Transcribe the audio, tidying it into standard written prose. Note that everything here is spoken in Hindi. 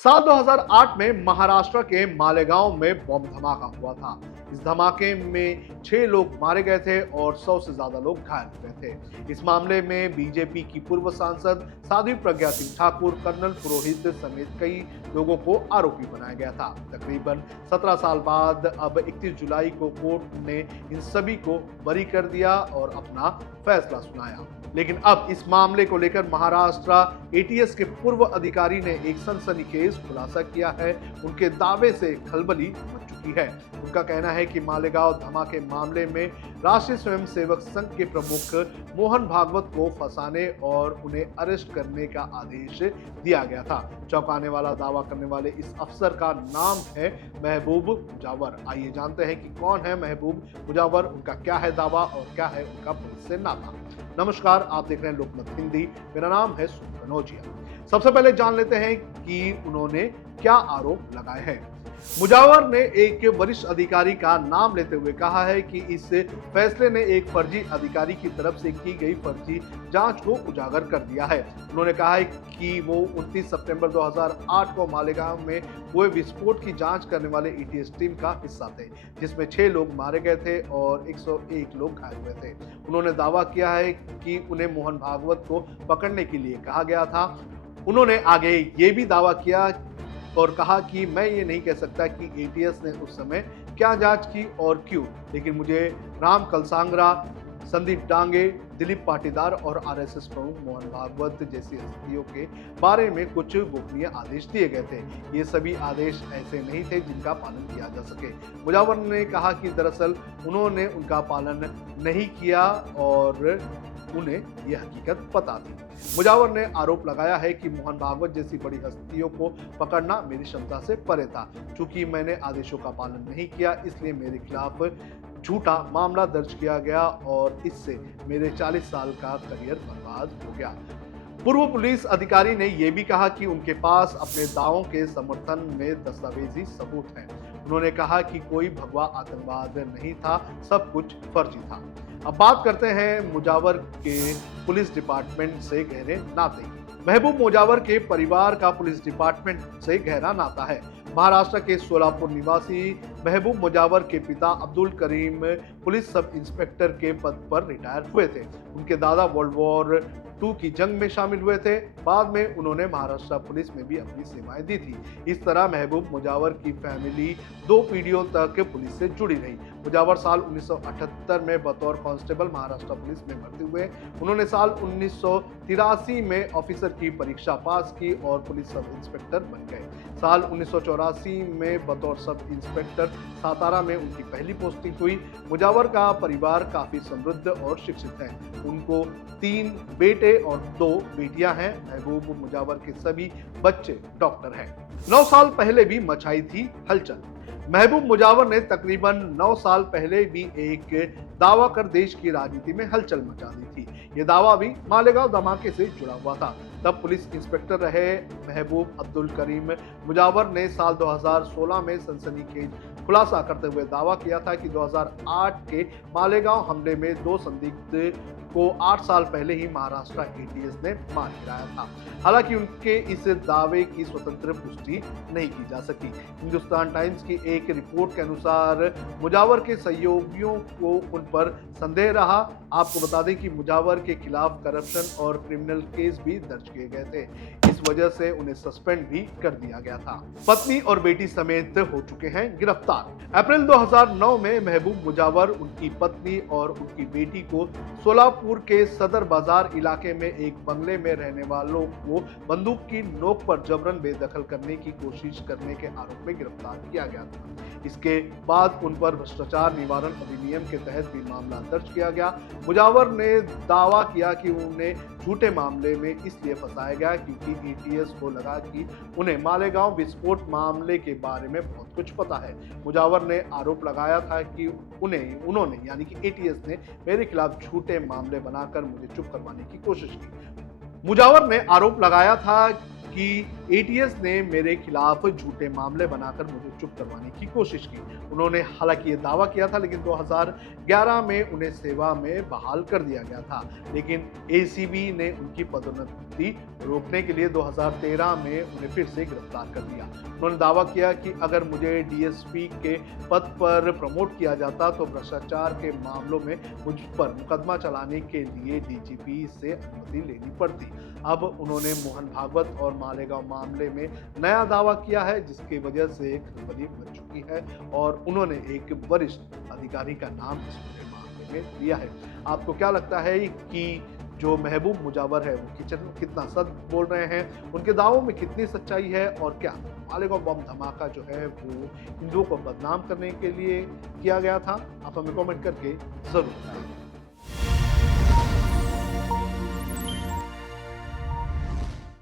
साल 2008 में महाराष्ट्र के मालेगांव में बॉम्ब धमाका हुआ था। इस धमाके में 6 लोग मारे गए थे और 100 से ज्यादा लोग घायल हुए थे। इस मामले में बीजेपी की पूर्व सांसद साध्वी प्रज्ञा सिंह ठाकुर, कर्नल पुरोहित समेत कई लोगों को आरोपी बनाया गया था। तकरीबन 17 साल बाद अब 31 जुलाई को कोर्ट ने इन सभी को बरी कर दिया और अपना फैसला सुनाया। लेकिन अब इस मामले को लेकर महाराष्ट्र एटीएस के पूर्व अधिकारी ने एक सनसनीखेज खुलासा किया है। उनके दावे से खलबली मच चुकी है। उनका कहना है कि मालेगांव धमाके मामले में राष्ट्रीय स्वयंसेवक संघ के प्रमुख मोहन भागवत को फंसाने और उन्हें अरेस्ट करने का आदेश दिया गया था। चौंकाने वाला दावा करने वाले इस अफसर का नाम है महबूब मुजावर। आइए जानते हैं कि कौन है महबूब मुजावर, उनका क्या है दावा और क्या है उनका पुलिस से नाता। नमस्कार, आप देख रहे हैं लोकमत हिंदी। मेरा नाम है सुनील कनौजिया। सबसे पहले जान लेते हैं कि उन्होंने क्या आरोप लगाए हैं। मुजावर ने एक वरिष्ठ अधिकारी का नाम लेते हुए कहा है कि इस फैसले ने एक फर्जी अधिकारी की तरफ से की गई फर्जी जांच को उजागर कर दिया है। उन्होंने कहा है कि वो 29 सितंबर 2008 को मालेगांव में हुए विस्फोट की जांच करने वाले एटीएस टीम का हिस्सा थे, जिसमें 6 लोग मारे गए थे और 101 लोग घायल हुए थे। उन्होंने दावा किया है कि उन्हें मोहन भागवत को पकड़ने के लिए कहा गया था। उन्होंने आगे ये भी दावा किया और कहा कि मैं ये नहीं कह सकता कि एटीएस ने उस समय क्या जांच की और क्यों, लेकिन मुझे राम कलसांगरा, संदीप डांगे, दिलीप पाटीदार और आरएसएस प्रमुख मोहन भागवत जैसी हस्तियों के बारे में कुछ गोपनीय आदेश दिए गए थे। ये सभी आदेश ऐसे नहीं थे जिनका पालन किया जा सके। मुजावर ने कहा कि दरअसल उन्होंने उनका पालन नहीं किया और उन्हें यह हकीकत पता थी। मुजावर ने आरोप लगाया है कि मोहन भागवत जैसी बड़ी हस्तियों को पकड़ना मेरी क्षमता से परे था। चूंकि मैंने आदेशों का पालन नहीं किया, इसलिए मेरे खिलाफ झूठा मामला दर्ज किया गया और इससे मेरे 40 साल का करियर बर्बाद हो गया। पूर्व पुलिस अधिकारी ने यह भी कहा कि उनके पास अपने दावों के समर्थन में दस्तावेजी सबूत हैं। उन्होंने कहा कि कोई भगवा आतंकवाद नहीं था, सब कुछ फर्जी था। अब बात करते हैं मुजावर के पुलिस डिपार्टमेंट से गहरे नाते की। महबूब मुजावर के परिवार का पुलिस डिपार्टमेंट से गहरा नाता है। महाराष्ट्र के सोलापुर निवासी महबूब मुजावर के पिता Abdul Karim police sub inspector के पद पर रिटायर हुए थे। उनके दादा वर्ल्ड वॉर 2 की जंग में शामिल हुए थे। बाद में उन्होंने महाराष्ट्र पुलिस में भी अपनी सेवाएं दी थी। इस तरह महबूब मुजावर की फैमिली 2 पीढ़ियों तक पुलिस से जुड़ी रही। मुजावर साल 1978 में बतौर कांस्टेबल महाराष्ट्र पुलिस में भर्ती हुए। उन्होंने साल 1983 में ऑफिसर की परीक्षा पास की और पुलिस सब इंस्पेक्टर बन गए। साल 1984 में बतौर सब इंस्पेक्टर सातारा में उनकी पहली पोस्टिंग हुई। मुजावर का परिवार काफी समृद्ध और शिक्षित है। उनको 3 बेटे और 2 बेटियां हैं। महबूब मुजावर के सभी बच्चे डॉक्टर हैं। 9 साल पहले भी मचाई थी हलचल। महबूब मुजावर ने तकरीबन 9 साल पहले भी एक दावा कर देश की राजनीति में हलचल मचा दी थी। ये दावा भी मालेगांव धमाके से जुड़ा हुआ था। तब पुलिस इंस्पेक्टर रहे महबूब अब्दुल करीम मुजावर ने साल 2016 में सनसनीखेज खुलासा करते हुए दावा किया था कि 2008 के मालेगांव हमले में 2 संदिग्ध को 8 साल पहले ही महाराष्ट्र एटीएस ने मार गिराया था। हालांकि उनके इस दावे की स्वतंत्र पुष्टि नहीं की जा सकी। हिंदुस्तान टाइम्स की एक रिपोर्ट के अनुसार मुजावर के सहयोगियों को उन पर संदेह रहा। आपको बता दें कि मुजावर के खिलाफ करप्शन और क्रिमिनल केस भी दर्ज किए गए थे। इस वजह से उन्हें सस्पेंड भी कर दिया गया था। पत्नी और बेटी समेत हो चुके हैं गिरफ्तार। अप्रैल 2009 में महबूब मुजावर, उनकी पत्नी और उनकी बेटी को सोलापुर के सदर बाजार इलाके में एक बंगले में रहने वालों को बंदूक की नोक पर जबरन बेदखल करने की कोशिश करने के आरोप में गिरफ्तार किया गया था। इसके बाद उन पर भ्रष्टाचार निवारण अधिनियम के तहत भी मामला दर्ज किया गया। मुजावर ने दावा किया कि उन्हें झूठे मामले में इसलिए फंसाया गया क्योंकि एटीएस को लगा कि उन्हें मालेगांव विस्फोट मामले के बारे में बहुत कुछ पता है। मुजावर ने आरोप लगाया था कि उन्होंने यानी कि एटीएस ने मेरे खिलाफ झूठे मामले बनाकर मुझे चुप करवाने की कोशिश की। मुजावर ने आरोप लगाया था कि एटीएस ने मेरे खिलाफ झूठे मामले बनाकर मुझे चुप करवाने की कोशिश की। उन्होंने हालांकि ये दावा किया था, लेकिन 2011 में उन्हें सेवा में बहाल कर दिया गया था। लेकिन एसीबी ने उनकी पदोन्नति रोकने के लिए 2013 में उन्हें फिर से गिरफ्तार कर लिया। उन्होंने दावा किया कि अगर मुझे डीएसपी के पद पर प्रमोट किया जाता तो भ्रष्टाचार के मामलों में मुझ पर मुकदमा चलाने के लिए डीजीपी से अनुमति लेनी पड़ती। अब उन्होंने मोहन भागवत और मालेगांव मामले में नया दावा किया है, जिसकी वजह से खलबली मच चुकी है और उन्होंने एक वरिष्ठ अधिकारी का नाम इस पूरे मामले में लिया है। आपको क्या लगता है कि जो महबूब मुजावर है वो कितना सच बोल रहे हैं, उनके दावों में कितनी सच्चाई है, और क्या मालेगांव बम धमाका जो है वो हिंदुओं को बदनाम करने के लिए किया गया था? आप हमें कमेंट करके जरूर बताएं।